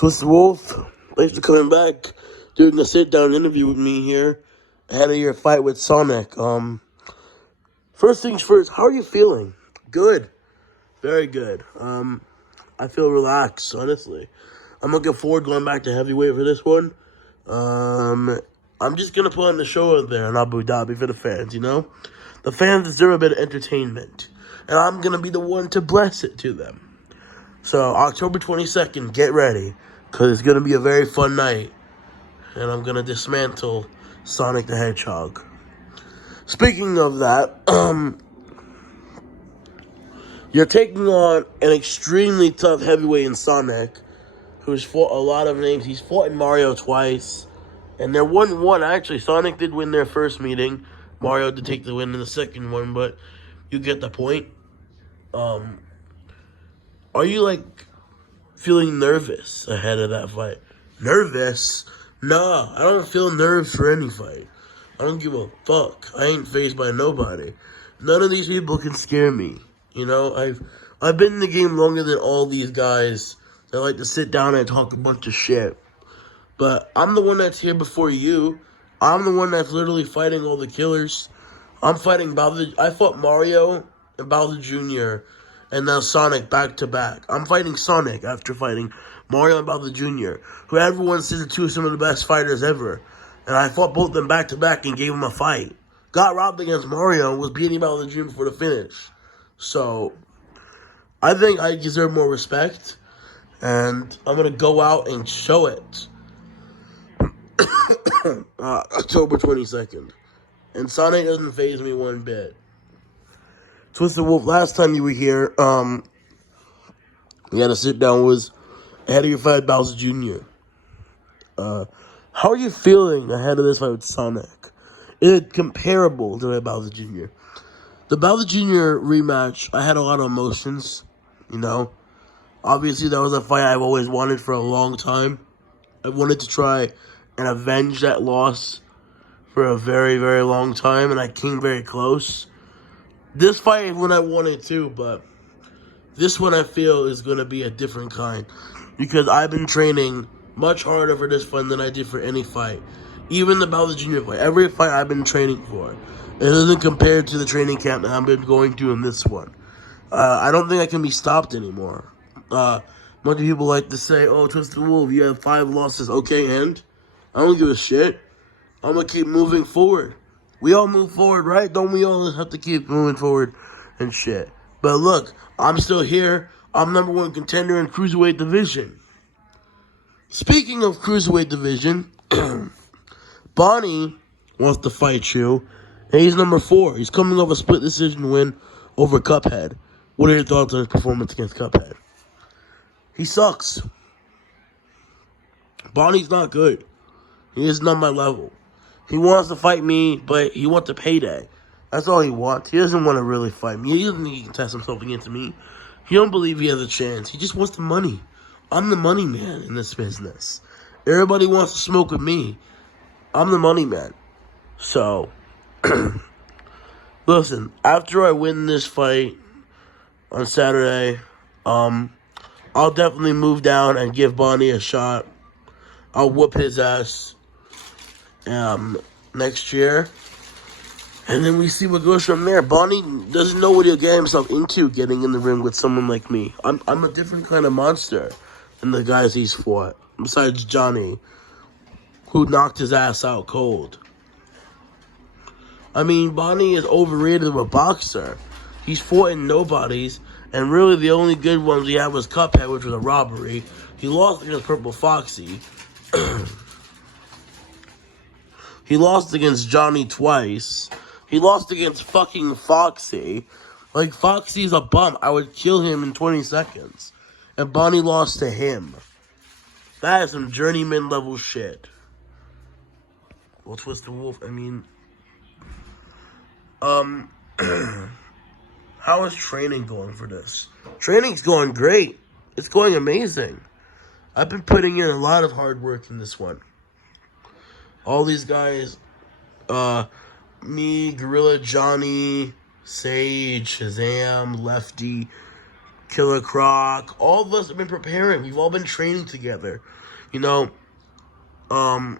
Twisted Wolf, thanks for coming back, doing a sit-down interview with me here ahead of your fight with Sonic. First things first, how are you feeling? Good, very good. I feel relaxed, honestly. I'm looking forward to going back to heavyweight for this one. I'm just gonna put on the show out there in Abu Dhabi for the fans. The fans deserve a bit of entertainment, and I'm gonna be the one to bless it to them. So, October 22nd, get ready, because it's going to be a very fun night, and I'm going to dismantle Sonic the Hedgehog. Speaking of that, you're taking on an extremely tough heavyweight in Sonic, who's fought a lot of names. He's fought in Mario twice, and they're 1-1, actually. Sonic did win their first meeting. Mario did take the win in the second one, but you get the point. Are you, feeling nervous ahead of that fight? Nervous? Nah, I don't feel nerves for any fight. I don't give a fuck. I ain't fazed by nobody. None of these people can scare me. I've been in the game longer than all these guys that like to sit down and talk a bunch of shit. But I'm the one that's here before you. I'm the one that's literally fighting all the killers. I'm fighting Bowser. I fought Mario and Bowser Jr. and now Sonic back to back. I'm fighting Sonic after fighting Mario and Bowser Jr., who everyone says are two of some of the best fighters ever. And I fought both of them back to back and gave them a fight. Got robbed against Mario and was beating Bowser Jr. for the finish. So, I think I deserve more respect. And I'm going to go out and show it. October 22nd. And Sonic doesn't faze me one bit. Twisted Wolf, last time you were here, we had a sit-down, was ahead of your fight with Bowser Jr. How are you feeling ahead of this fight with Sonic? Is it comparable to the Bowser Jr.? The Bowser Jr. rematch, I had a lot of emotions, Obviously, that was a fight I've always wanted for a long time. I wanted to try and avenge that loss for a very, very long time, and I came very close. This fight is one I wanted too, but this one I feel is going to be a different kind. Because I've been training much harder for this fight than I did for any fight. Even the Bowser Jr. fight. Every fight I've been training for. It doesn't compare to the training camp that I've been going to in this one. I don't think I can be stopped anymore. Much people like to say, oh, Twisted Wolf, you have 5 losses. Okay, and? I don't give a shit. I'm going to keep moving forward. We all move forward, right? Don't we all have to keep moving forward and shit? But look, I'm still here. I'm number 1 contender in Cruiserweight Division. Speaking of Cruiserweight Division, Bonnie wants to fight you. And he's number 4. He's coming off a split decision win over Cuphead. What are your thoughts on his performance against Cuphead? He sucks. Bonnie's not good. He is not my level. He wants to fight me, but he wants a payday. That's all he wants. He doesn't want to really fight me. He doesn't think he can test himself against me. He don't believe he has a chance. He just wants the money. I'm the money man in this business. Everybody wants to smoke with me. I'm the money man. So, listen, after I win this fight on Saturday, I'll definitely move down and give Bonnie a shot. I'll whoop his ass next year. And then we see what goes from there. Bonnie doesn't know what he'll get himself into getting in the ring with someone like me. I'm a different kind of monster than the guys he's fought. Besides Johnny, who knocked his ass out cold. I mean, Bonnie is overrated of a boxer. He's fought in nobodies. And really the only good ones he had was Cuphead, which was a robbery. He lost against Purple Foxy. He lost against Johnny twice. He lost against fucking Foxy. Foxy's a bum. I would kill him in 20 seconds. And Bonnie lost to him. That is some journeyman level shit. Well, Twisted Wolf, how is training going for this? Training's going great. It's going amazing. I've been putting in a lot of hard work in this one. All these guys, me, Gorilla, Johnny, Sage, Shazam, Lefty, Killer Croc. All of us have been preparing. We've all been training together. You know, um,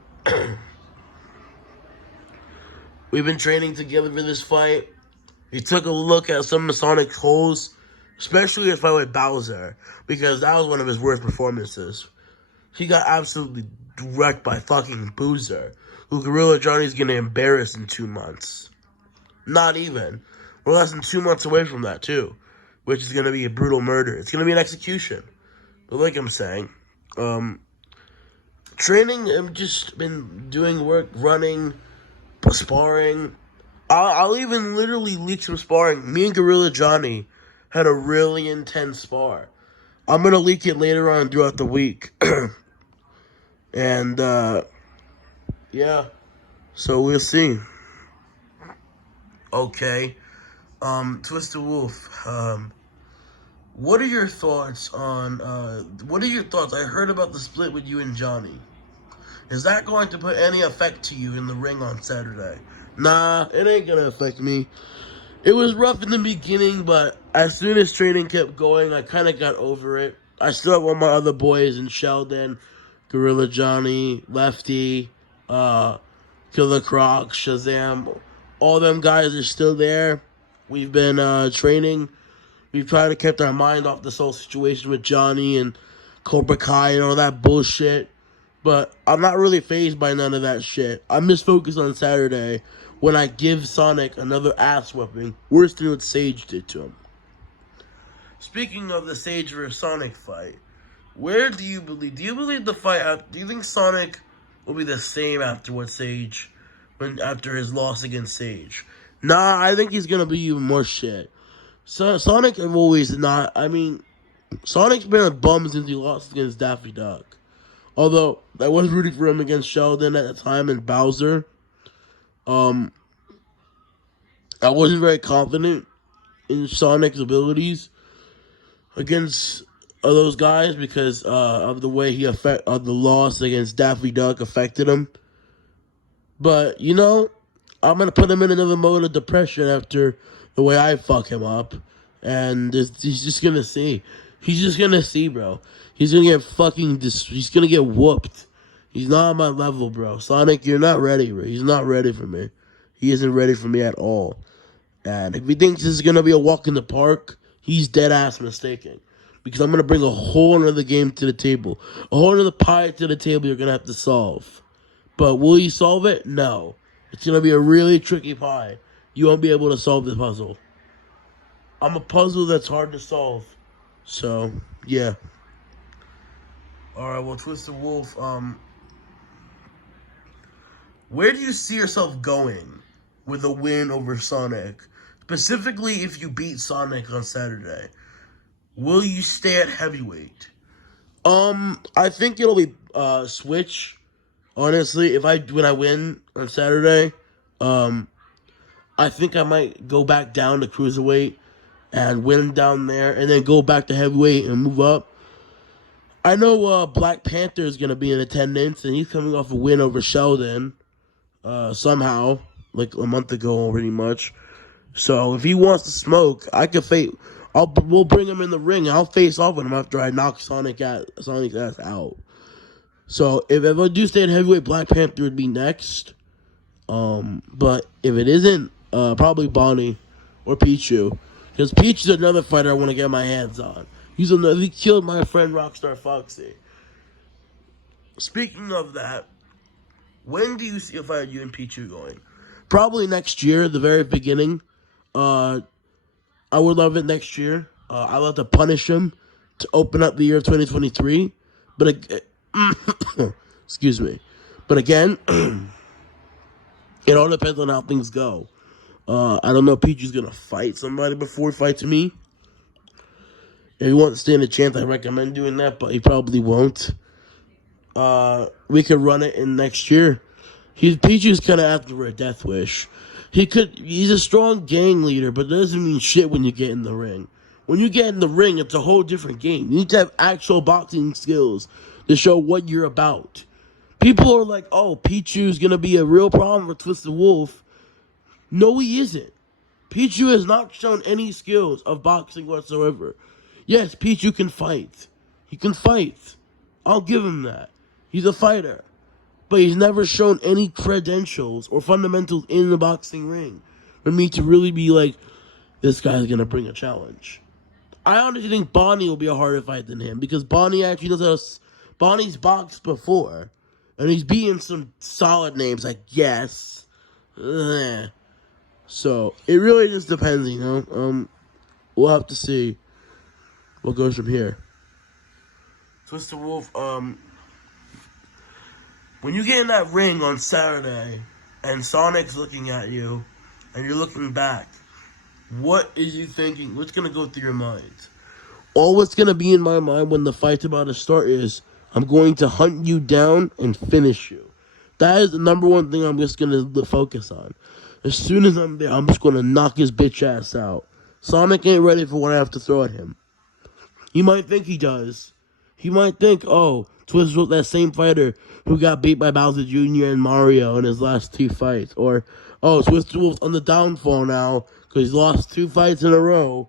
we've been training together for this fight. We took a look at some of Sonic's holes, especially his fight with Bowser, because that was one of his worst performances. He got absolutely wrecked by fucking Boozer, who Gorilla Johnny's gonna embarrass in 2 months. Not even. We're less than 2 months away from that, too, which is gonna be a brutal murder. It's gonna be an execution. But like I'm saying, training, I've just been doing work, running, sparring. I'll even literally leak some sparring. Me and Gorilla Johnny had a really intense spar. I'm gonna leak it later on throughout the week. And, yeah. So we'll see. Okay. Twisted Wolf, what are your thoughts on, I heard about the split with you and Johnny. Is that going to put any effect to you in the ring on Saturday? Nah, it ain't gonna affect me. It was rough in the beginning, but as soon as training kept going, I kind of got over it. I still have all my other boys in Sheldon, Gorilla Johnny, Lefty, Killer Croc, Shazam. All them guys are still there. We've been training. We've tried to keep our mind off this whole situation with Johnny and Cobra Kai and all that bullshit. But I'm not really fazed by none of that shit. I'm just focused on Saturday when I give Sonic another ass whipping, worse than what Sage did to him. Speaking of the Sage vs. Sonic fight, where do you believe the fight, do you think Sonic will be the same after after his loss against Sage? Nah, I think he's gonna be even more shit. Sonic have always not, Sonic's been a bum since he lost against Daffy Duck. Although, I was rooting for him against Sheldon at the time and Bowser. I wasn't very confident in Sonic's abilities against those guys because of the way the loss against Daffy Duck affected him. But, I'm going to put him in another mode of depression after the way I fuck him up. And he's just going to see. He's just going to see, bro. He's going to get he's going to get whooped. He's not on my level, bro. Sonic, you're not ready, bro. He's not ready for me. He isn't ready for me at all. And if he thinks this is going to be a walk in the park, he's dead ass mistaken. Because I'm going to bring a whole other game to the table. A whole other pie to the table you're going to have to solve. But will you solve it? No. It's going to be a really tricky pie. You won't be able to solve the puzzle. I'm a puzzle that's hard to solve. So, yeah. Alright, well, Twisted Wolf, where do you see yourself going with a win over Sonic? Specifically, if you beat Sonic on Saturday. Will you stay at heavyweight? I think it'll be, switch. Honestly, when I win on Saturday, I think I might go back down to cruiserweight and win down there, and then go back to heavyweight and move up. I know Black Panther is gonna be in attendance, and he's coming off a win over Sheldon, somehow, like a month ago, pretty much. So if he wants to smoke, I could we'll bring him in the ring. And I'll face off with him after I knock Sonic's ass out. So if I do stay at heavyweight, Black Panther would be next. But if it isn't, probably Bonnie or Pichu. Because Peach is another fighter I want to get my hands on. He killed my friend Rockstar Foxy. Speaking of that, when do you see a fight you and Pichu going? Probably next year, the very beginning. I would love it next year. I'd love to punish him to open up the year 2023. But, excuse me. But again, it all depends on how things go. I don't know if Pichu's going to fight somebody before he fights me. If he wants to stand a chance, I recommend doing that, but he probably won't. We could run it in next year. Pichu's kind of after for a death wish. He's a strong gang leader, but that doesn't mean shit when you get in the ring. When you get in the ring, it's a whole different game. You need to have actual boxing skills to show what you're about. People are like, oh, Pichu's going to be a real problem for Twisted Wolf. No, he isn't. Pichu has not shown any skills of boxing whatsoever. Yes, Pichu can fight. He can fight. I'll give him that. He's a fighter. But he's never shown any credentials or fundamentals in the boxing ring for me to really be like, this guy's going to bring a challenge. I honestly think Bonnie will be a harder fight than him because Bonnie actually Bonnie's boxed before. And he's beaten some solid names, I guess. So, it really just depends, you know. We'll have to see what goes from here. Twister Wolf, when you get in that ring on Saturday and Sonic's looking at you and you're looking back, what is you thinking? What's going to go through your mind? All what's going to be in my mind when the fight's about to start is, I'm going to hunt you down and finish you. That is the number one thing I'm just going to focus on. As soon as I'm there, I'm just going to knock his bitch ass out. Sonic ain't ready for what I have to throw at him. He might think he does. He might think, oh, Twister Wolf, that same fighter who got beat by Bowser Jr. and Mario in his last 2 fights. Or, oh, Twister Wolf's on the downfall now because he's lost 2 fights in a row.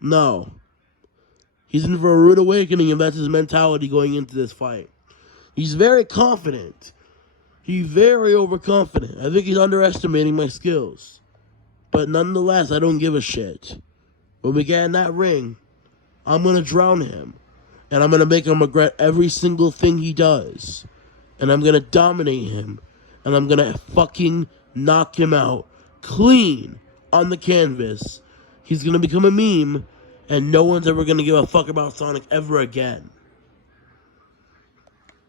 No. He's in for a rude awakening if that's his mentality going into this fight. He's very confident. He's very overconfident. I think he's underestimating my skills. But nonetheless, I don't give a shit. When we get in that ring, I'm going to drown him. And I'm going to make him regret every single thing he does. And I'm going to dominate him. And I'm going to fucking knock him out clean on the canvas. He's going to become a meme. And no one's ever going to give a fuck about Sonic ever again.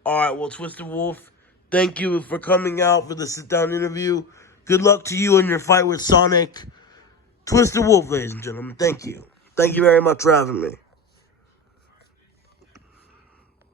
Alright, well, Twister Wolf, thank you for coming out for the sit-down interview. Good luck to you in your fight with Sonic. Twister Wolf, ladies and gentlemen, thank you. Thank you very much for having me.